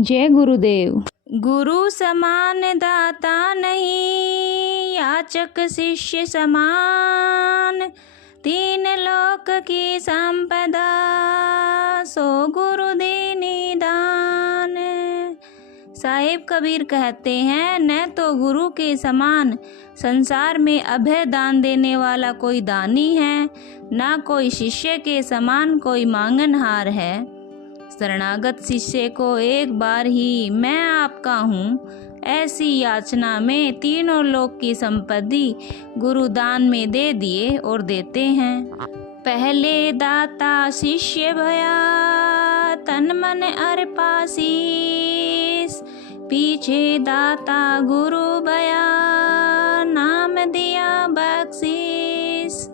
जय गुरुदेव। गुरु समान दाता नहीं, याचक शिष्य समान। तीन लोक की संपदा, सो गुरु दीनी दान। साहिब कबीर कहते हैं, न तो गुरु के समान संसार में अभय दान देने वाला कोई दानी है, ना कोई शिष्य के समान कोई मांगनहार है। शरणागत शिष्य को एक बार ही मैं आपका हूँ ऐसी याचना में तीनों लोक की संपत्ति गुरु दान में दे दिए और देते हैं। पहले दाता शिष्य भया, तन मन अर्पा शीस। पीछे दाता गुरु भया, नाम दिया बख्शीस।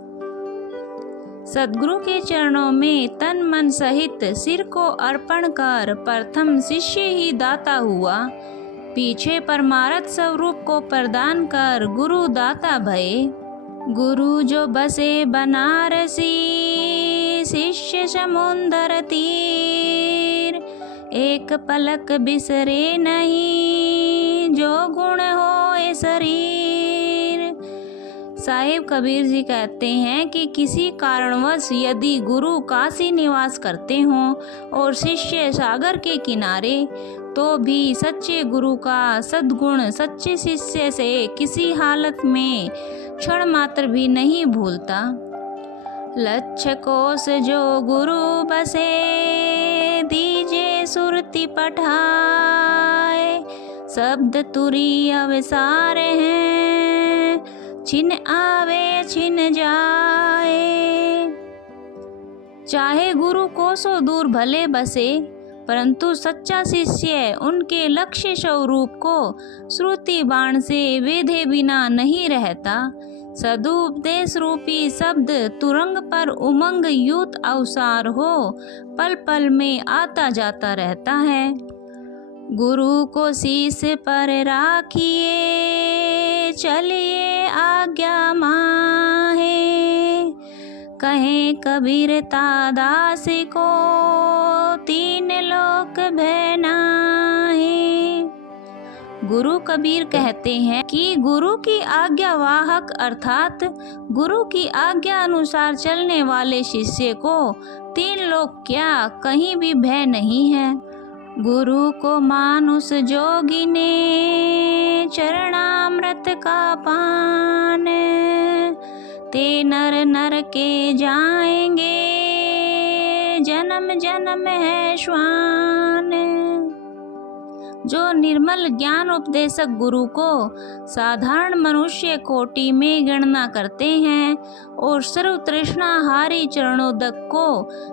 सद्गुरु के चरणों में तन मन सहित सिर को अर्पण कर प्रथम शिष्य ही दाता हुआ। पीछे परमार्थ स्वरूप को प्रदान कर गुरु दाता भये। गुरु जो बसे बनारसी, शिष्य समुंदर तीर। एक पलक बिसरे नहीं, जो गुण होए शरीर। साहिब कबीर जी कहते हैं कि किसी कारणवश यदि गुरु काशी निवास करते हों और शिष्य सागर के किनारे, तो भी सच्चे गुरु का सद्गुण सच्चे शिष्य से किसी हालत में क्षण मात्र भी नहीं भूलता। लक्ष्य कोश जो गुरु बसे, दीजे सुरति पठाए। शब्द तुरी अवसार हैं, छिन आवे छिन जाए। चाहे गुरु कोसों दूर भले बसे, परंतु सच्चा शिष्य उनके लक्ष्य स्वरूप को श्रुति बाण से वेधे बिना नहीं रहता। सदुपदेश रूपी शब्द तुरंग पर उमंग युत अवसार हो, पल पल में आता जाता रहता है। गुरु को शीश पर राखिए, चलिए आज्ञा माहे। कहे कबीर तादास को, तीन लोक भय नाहे। गुरु कबीर कहते हैं कि गुरु की आज्ञा वाहक अर्थात गुरु की आज्ञा अनुसार चलने वाले शिष्य को तीन लोक क्या कहीं भी भय नहीं है। गुरु को मानुष जोगी ने, चरणामृत का पान। ते नर नर के जाएंगे, जन्म जन्म है श्वान। जो निर्मल ज्ञान उपदेशक गुरु को साधारण मनुष्य कोटि में गणना करते हैं और सर्व तृष्णाहारी चरणोदक को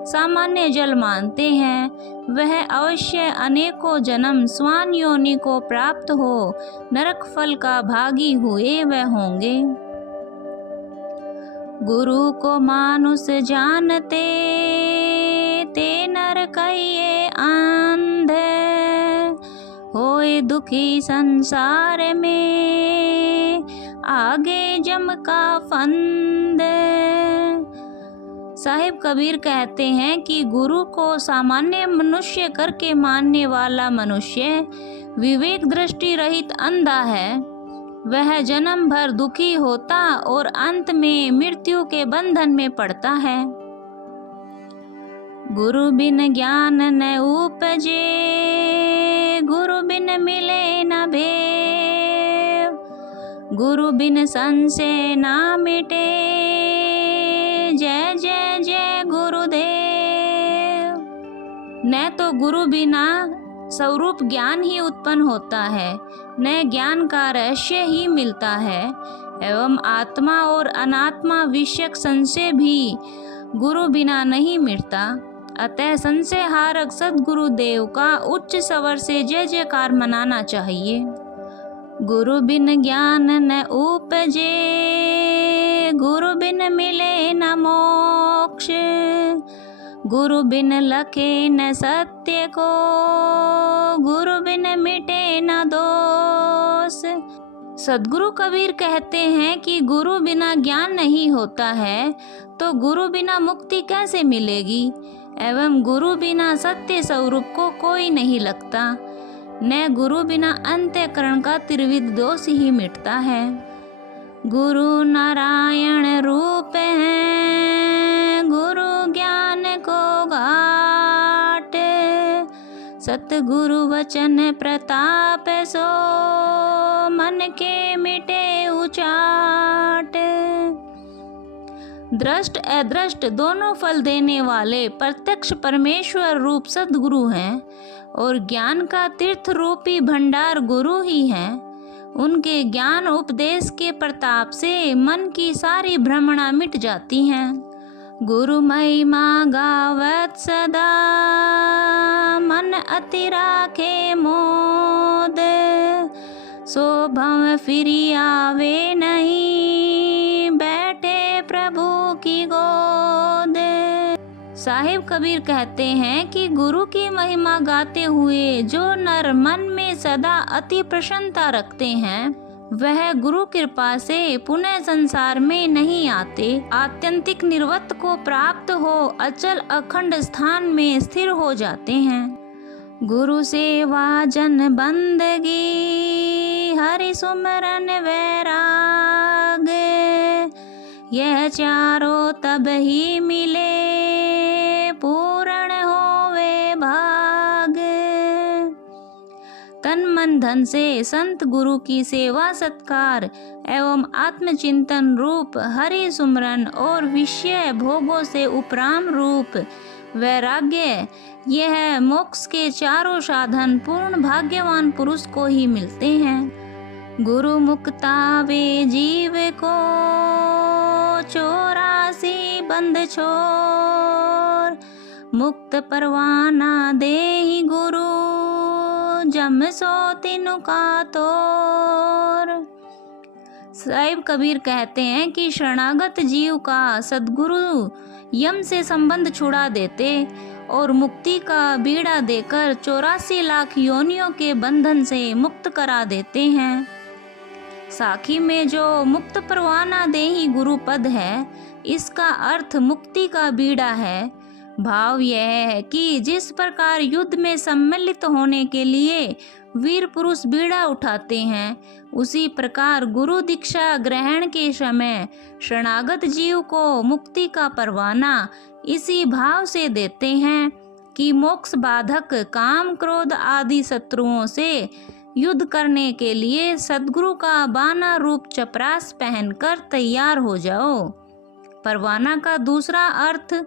सामान्य जल मानते हैं, वह अवश्य अनेकों जन्म स्वान योनि को प्राप्त हो नरक फल का भागी हुए वह होंगे। गुरु को मानुष जानते, ते नर कहिए आंधे। होए दुखी संसार में, आगे जम का फंद। साहिब कबीर कहते हैं कि गुरु को सामान्य मनुष्य करके मानने वाला मनुष्य विवेक दृष्टि रहित अंधा है। वह जन्म भर दुखी होता और अंत में मृत्यु के बंधन में पड़ता है। गुरु बिन ज्ञान न उपजे, गुरु बिन मिले न भेव। गुरु बिन संशय ना मिटे, जय जय जय गुरुदेव। न तो गुरु बिना स्वरूप ज्ञान ही उत्पन्न होता है, न ज्ञान का रहस्य ही मिलता है, एवं आत्मा और अनात्मा विषयक संशय भी गुरु बिना नहीं मिटता। अतः संशय हारक सद्गुरुदेव का उच्च स्वर से जय जयकार मनाना चाहिए। गुरु बिन ज्ञान न उपजे, गुरु बिन मिले न मोक्ष। गुरु बिन लखे न सत्य को, गुरु बिन मिटे न दोष। सद्गुरु कबीर कहते हैं कि गुरु बिना ज्ञान नहीं होता है, तो गुरु बिना मुक्ति कैसे मिलेगी, एवं गुरु बिना सत्य स्वरूप को कोई नहीं लगता। न गुरु बिना अंतःकरण का त्रिविध दोष ही मिटता है। गुरु नारायण रूप है, गुरु ज्ञान को घाट, सतगुरु वचन प्रताप सो, मन के मिटे उचाट। दृष्ट अदृष्ट दोनों फल देने वाले प्रत्यक्ष परमेश्वर रूप सद्गुरु हैं और ज्ञान का तीर्थ रूपी भंडार गुरु ही हैं। उनके ज्ञान उपदेश के प्रताप से मन की सारी भ्रमणा मिट जाती हैं। गुरु महिमा गावत सदा, मन अति राखे मोद, सो भव फिरी आवे नहीं, बैठे प्रभु की गोद। साहिब कबीर कहते हैं कि गुरु की महिमा गाते हुए जो नर मन में सदा अति प्रसन्नता रखते हैं, वह गुरु कृपा से पुनः संसार में नहीं आते, आत्यंतिक निर्वत को प्राप्त हो अचल अखंड स्थान में स्थिर हो जाते हैं। गुरु सेवा जन बंदगी, हरि सुमरन वैराग, यह चारों तब ही मिले, पूर्ण होवे भाग। तन मन धन से संत गुरु की सेवा सत्कार एवं आत्मचिंतन रूप हरि सुमरन और विषय भोगों से उपराम रूप वैराग्य, यह मोक्ष के चारों साधन पूर्ण भाग्यवान पुरुष को ही मिलते हैं। गुरु मुक्तावे जीव को, 84 बंद छोर, मुक्त परवाना देहि गुरु, जम सो तिनु का तोर। साहिब कबीर कहते हैं कि शरणागत जीव का सद्गुरु यम से संबंध छुड़ा देते और मुक्ति का बीड़ा देकर 84 लाख योनियों के बंधन से मुक्त करा देते हैं। साखी में जो मुक्त परवाना देहि गुरु पद है, इसका अर्थ मुक्ति का बीड़ा है। भाव यह है कि जिस प्रकार युद्ध में सम्मिलित होने के लिए वीर पुरुष बीड़ा उठाते हैं, उसी प्रकार गुरु दीक्षा ग्रहण के समय शरणागत जीव को मुक्ति का परवाना इसी भाव से देते हैं कि मोक्ष बाधक काम क्रोध आदि शत्रुओं से युद्ध करने के लिए सद्गुरु का बाना रूप चपरास पहनकर तैयार हो जाओ। परवाना का दूसरा अर्थ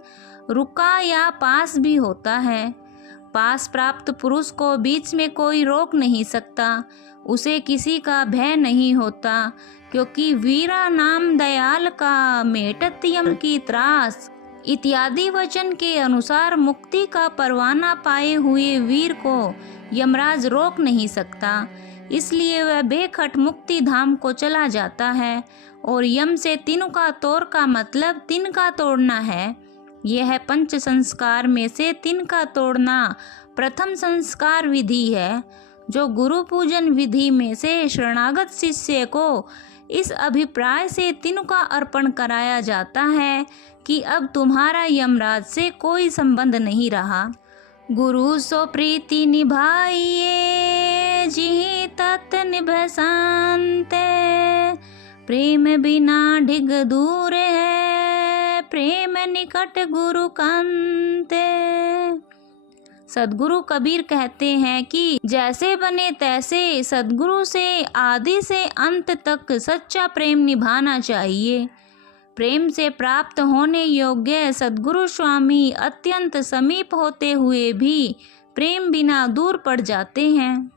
रुका या पास भी होता है। पास प्राप्त पुरुष को बीच में कोई रोक नहीं सकता, उसे किसी का भय नहीं होता, क्योंकि वीरा नाम दयाल का मेटत यम की त्रास इत्यादि वचन के अनुसार मुक्ति का परवाना पाए हुए वीर को यमराज रोक नहीं सकता। इसलिए वह बेखट मुक्ति धाम को चला जाता है। और यम से तिनका तोड़ का मतलब तिनका तोड़ना है। यह पंच संस्कार में से तिनका तोड़ना प्रथम संस्कार विधि है, जो गुरु पूजन विधि में से शरणागत शिष्य को इस अभिप्राय से तिनका अर्पण कराया जाता है कि अब तुम्हारा यमराज से कोई संबंध नहीं रहा। गुरु सो प्रीति निभाइए, जिहि तत् निभसान्ते, प्रेम बिना ढिग दूर है, प्रेम निकट गुरु कांते। सद्गुरु कबीर कहते हैं कि जैसे बने तैसे सद्गुरु से आदि से अंत तक सच्चा प्रेम निभाना चाहिए। प्रेम से प्राप्त होने योग्य सद्गुरु स्वामी अत्यंत समीप होते हुए भी प्रेम बिना दूर पड़ जाते हैं।